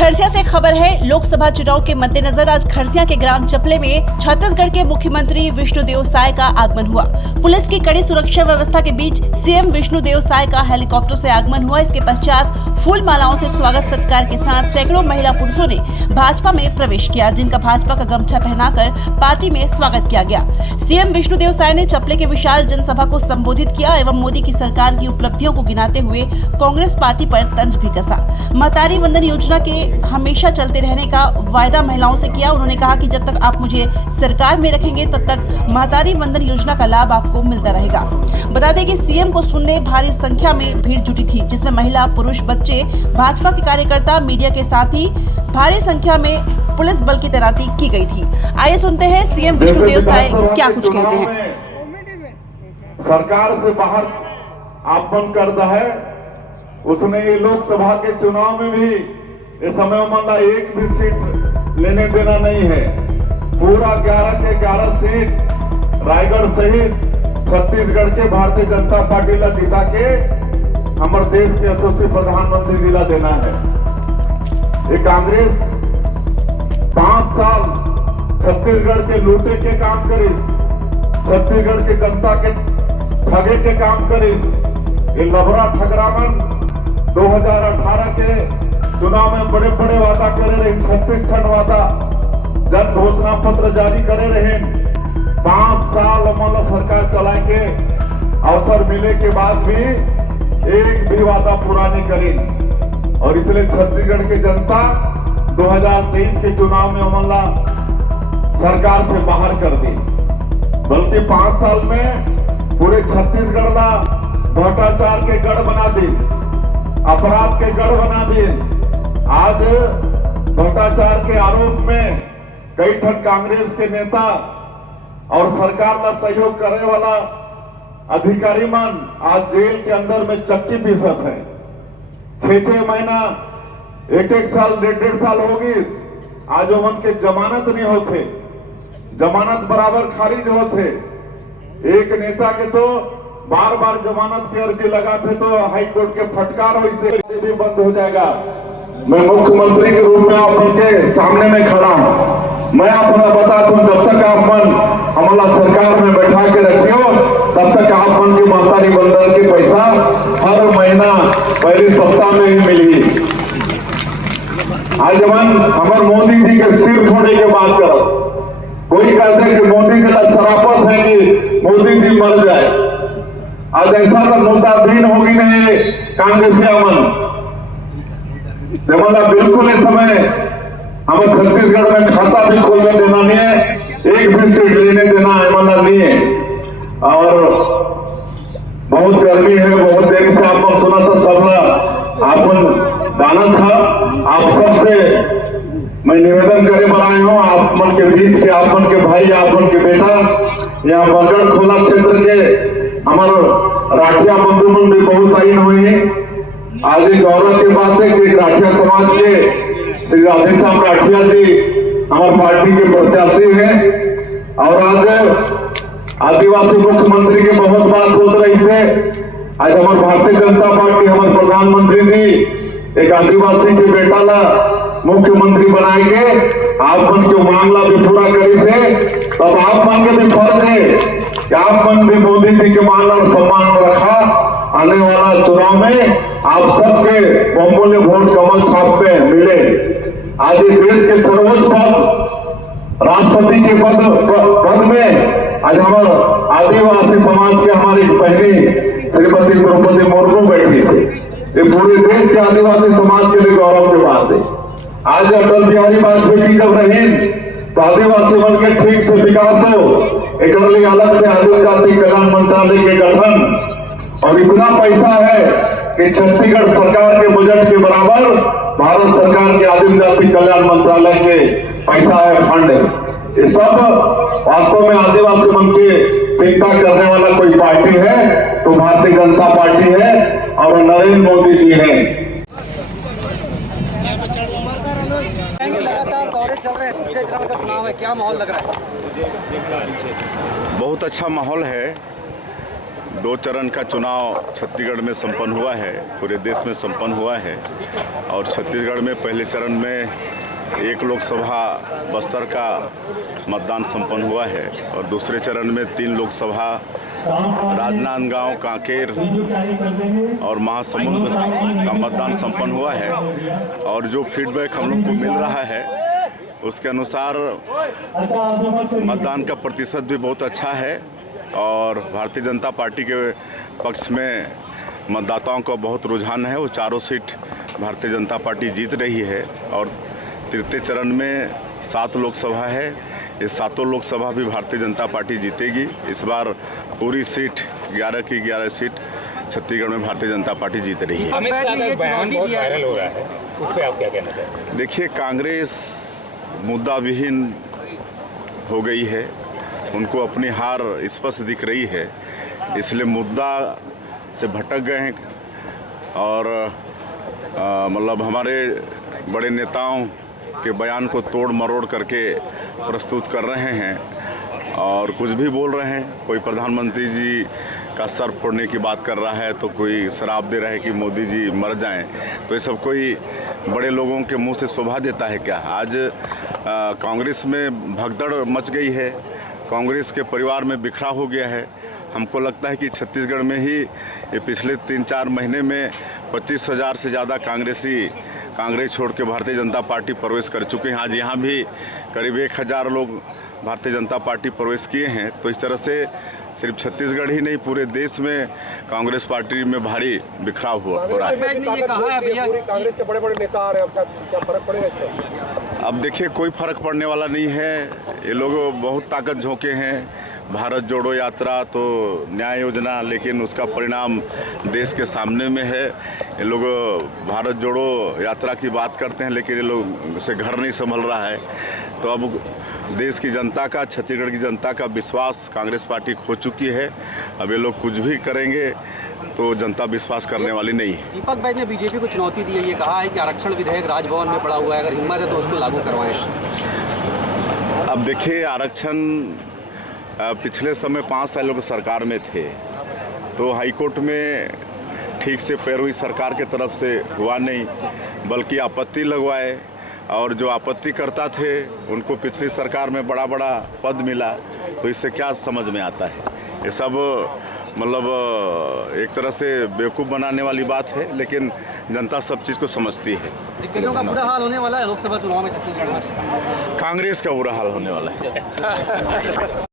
खरसिया से खबर है। लोकसभा चुनाव के मद्देनजर आज खरसिया के ग्राम चपले में छत्तीसगढ़ के मुख्यमंत्री विष्णुदेव साय का आगमन हुआ। पुलिस की कड़ी सुरक्षा व्यवस्था के बीच सीएम विष्णुदेव साय का हेलीकॉप्टर से आगमन हुआ। इसके पश्चात फूल मालाओं से स्वागत सत्कार के साथ सैकड़ों महिला पुरुषों ने भाजपा में प्रवेश किया, जिनका भाजपा का गमछा पहनाकर पार्टी में स्वागत किया गया। सीएम विष्णुदेव साय ने चपले के विशाल जनसभा को संबोधित किया एवं मोदी की सरकार की उपलब्धियों को गिनाते हुए कांग्रेस पार्टी पर तंज भी कसा। महतारी वंदन योजना के हमेशा चलते रहने का वायदा महिलाओं से किया। उन्होंने कहा कि जब तक आप मुझे सरकार में रखेंगे तब तक महतारी वंदन योजना का लाभ आपको मिलता रहेगा। बता दें कि सीएम को सुनने भारी संख्या में भीड़ जुटी थी, जिसमें महिला, पुरुष, बच्चे, भाजपा के कार्यकर्ता, मीडिया के साथ ही भारी संख्या में पुलिस बल की तैनाती की गई थी। आइए सुनते हैं सीएम विष्णुदेव साय क्या कुछ कहते हैं। सरकार से बाहर आपन करता है, उसने ये लोकसभा के चुनाव में भी इस समय मामला एक भी सीट लेने देना नहीं है। पूरा 11 के 11 सीट रायगढ़ सहित छत्तीसगढ़ के भारतीय जनता पार्टी ला जीता के हमारे देश के यशस्वी प्रधानमंत्री दिला देना है। ये कांग्रेस 5 साल छत्तीसगढ़ के लूटे के काम करिस, छत्तीसगढ़ के जनता के ठगे के काम करिस। ये लबरा ठगरावन 2018 के चुनाव में बड़े बड़े वादा करे रहे, 36 क्षण वादा जन घोषणा पत्र जारी करे रहे। 5 साल हमारा सरकार चला के अवसर मिले के बाद भी एक भी वादा पूरा नहीं करी, और इसलिए छत्तीसगढ़ की जनता 2023 के चुनाव में हमारा सरकार से बाहर कर दी। बल्कि 5 साल में पूरे छत्तीसगढ़ का भ्रष्टाचार के गढ़ बना दी, अपराध के गढ़ बना दी। आज भ्रष्टाचार के आरोप में कई ठन कांग्रेस के नेता और सरकार का सहयोग करने वाला अधिकारी मन आज जेल के अंदर में चक्की पीसत है। 6-6 महीना, 1-1 साल, 1.5 साल होगी, आज उमन के जमानत नहीं होते, जमानत बराबर खारिज होते। एक नेता के तो बार बार जमानत की अर्जी लगाते तो हाई कोर्ट के फटकार हो, इसे भी बंद हो जाएगा। मैं मुख्यमंत्री के रूप में आप उनके सामने में खड़ा हूं। मैं अपना बता दूं, जब तक आप मन हमारा सरकार में बैठा के रखियो तब तक आप मन की महतारी वंदन की पैसा हर महीना पहले सप्ताह में ही मिली। आज मन हमारे मोदी जी के सिर फोड़े के बात करो, कोई कहते हैं कि मोदी जी का शराफत है कि मोदी जी मर जाए। आज ऐसा तो मुद्दा बीन होगी नहीं कांग्रेस अमन बिल्कुल इस समय हमें छत्तीसगढ़ में खाता भी खोलने देना नहीं है, एक भी सीट लेने देना हमारा नहीं है। और बहुत गर्मी है, बहुत देरी से आप सुना था, सब आप दाना था। आप सबसे मैं निवेदन करे बनाए हूँ, आप मन के बीच के, आप मन के भाई, आप मन के बेटा, यहाँ बरगढ़ खोला क्षेत्र के हमारे राठिया बंधु मन भी बहुत आईन हुए हैं। आज एक गौरव की बात है कि राठिया समाज के श्री राधेश्याम राठिया जी हमारी पार्टी के प्रत्याशी हैं, और आज आदिवासी मुख्यमंत्री की बहुत बात हो रही है। आज हमारे भारतीय जनता पार्टी, हमारे प्रधानमंत्री जी एक आदिवासी के बेटा ला मुख्यमंत्री बनाएंगे, आप मन के मांगला भी पूरा करी से, तब आप मन के भी फर्ज है कि आप मन भी मोदी जी के मान और सम्मान रखा। आने वाला चुनाव में आप सबके बहुमूल्य वोट कमल छाप पे मिले। आज देश के सर्वोच्च पद, राष्ट्रपति के पद में आज हमारे आदिवासी समाज के हमारी बहनी श्रीमती द्रौपदी मुर्मू बैठी थी। ये पूरे देश के आदिवासी समाज के लिए गौरव की बात है। आज अटल बिहारी वाजपेयी जी जब रहे तो आदिवासी वर्ग के ठीक से विकास हो, एक अलग से आदिवासी कल्याण मंत्रालय के गठन, और इतना पैसा है कि छत्तीसगढ़ सरकार के बजट के बराबर भारत सरकार के आदिवासी कल्याण मंत्रालय के पैसा है, फंड है। ये सब वास्तव में आदिवासी मन की चिंता करने वाला कोई पार्टी है तो भारतीय जनता पार्टी है और नरेंद्र मोदी जी है। लगातार दौरे चल रहे हैं, तीसरे चरण का चुनाव है, क्या माहौल लग रहा है? बहुत अच्छा माहौल है। दो चरण का चुनाव छत्तीसगढ़ में संपन्न हुआ है, पूरे देश में संपन्न हुआ है। और छत्तीसगढ़ में पहले चरण में 1 लोकसभा बस्तर का मतदान संपन्न हुआ है और दूसरे चरण में 3 लोकसभा राजनांदगांव, कांकेर और महासमुंद का मतदान संपन्न हुआ है। और जो फीडबैक हम लोग को मिल रहा है उसके अनुसार मतदान का प्रतिशत भी बहुत अच्छा है और भारतीय जनता पार्टी के पक्ष में मतदाताओं का बहुत रुझान है। वो चारों सीट भारतीय जनता पार्टी जीत रही है और तृतीय चरण में 7 लोकसभा है। ये 7 लोकसभा भी भारतीय जनता पार्टी जीतेगी। इस बार पूरी सीट 11 की 11 सीट छत्तीसगढ़ में भारतीय जनता पार्टी जीत रही है। अमित शाह का बयान बहुत वायरल हो रहा है, उस पर आप क्या कहना चाहते हैं? देखिए, कांग्रेस मुद्दा विहीन हो गई है, उनको अपनी हार स्पष्ट दिख रही है, इसलिए मुद्दा से भटक गए हैं और मतलब हमारे बड़े नेताओं के बयान को तोड़ मरोड़ करके प्रस्तुत कर रहे हैं और कुछ भी बोल रहे हैं। कोई प्रधानमंत्री जी का सर फोड़ने की बात कर रहा है तो कोई शराब दे रहा है कि मोदी जी मर जाएं। तो ये सब कोई बड़े लोगों के मुंह से शोभा देता है क्या? आज कांग्रेस में भगदड़ मच गई है, कांग्रेस के परिवार में बिखरा हो गया है। हमको लगता है कि छत्तीसगढ़ में ही ये पिछले 3-4 महीने में 25,000 से ज़्यादा कांग्रेसी कांग्रेस छोड़ के भारतीय जनता पार्टी प्रवेश कर चुके हैं। आज यहाँ भी करीब 1,000 लोग भारतीय जनता पार्टी प्रवेश किए हैं। तो इस तरह से सिर्फ छत्तीसगढ़ ही नहीं, पूरे देश में कांग्रेस पार्टी में भारी बिखराव हो रहा है। कांग्रेस के बड़े-बड़े नेता आ रहे हैं, क्या फर्क पड़ेगा इस पर? अब देखिए, कोई फर्क पड़ने वाला नहीं है। ये लोग बहुत ताकत झोंके हैं। भारत जोड़ो यात्रा तो न्याय योजना, लेकिन उसका परिणाम देश के सामने में है। ये लोग भारत जोड़ो यात्रा की बात करते हैं लेकिन ये लोग से घर नहीं संभल रहा है। तो अब देश की जनता का, छत्तीसगढ़ की जनता का विश्वास कांग्रेस पार्टी खो चुकी है। अब ये लोग कुछ भी करेंगे तो जनता विश्वास करने वाली नहीं है। दीपक भाई ने बीजेपी को चुनौती दी है, ये कहा है कि आरक्षण विधेयक राजभवन में पड़ा हुआ है, अगर हिम्मत है तो उसको लागू करवाएं। अब देखिए, आरक्षण पिछले समय 5 सालों की सरकार में थे तो हाईकोर्ट में ठीक से पैरवी सरकार के तरफ से हुआ नहीं, बल्कि आपत्ति लगवाए और जो आपत्ति करता थे उनको पिछली सरकार में बड़ा बड़ा पद मिला। तो इससे क्या समझ में आता है? ये सब मतलब एक तरह से बेवकूफ़ बनाने वाली बात है, लेकिन जनता सब चीज़ को समझती है। दिग्गजों का बुरा हाल होने वाला है लोकसभा चुनाव में छत्तीसगढ़ में। कांग्रेस का बुरा हाल होने वाला है।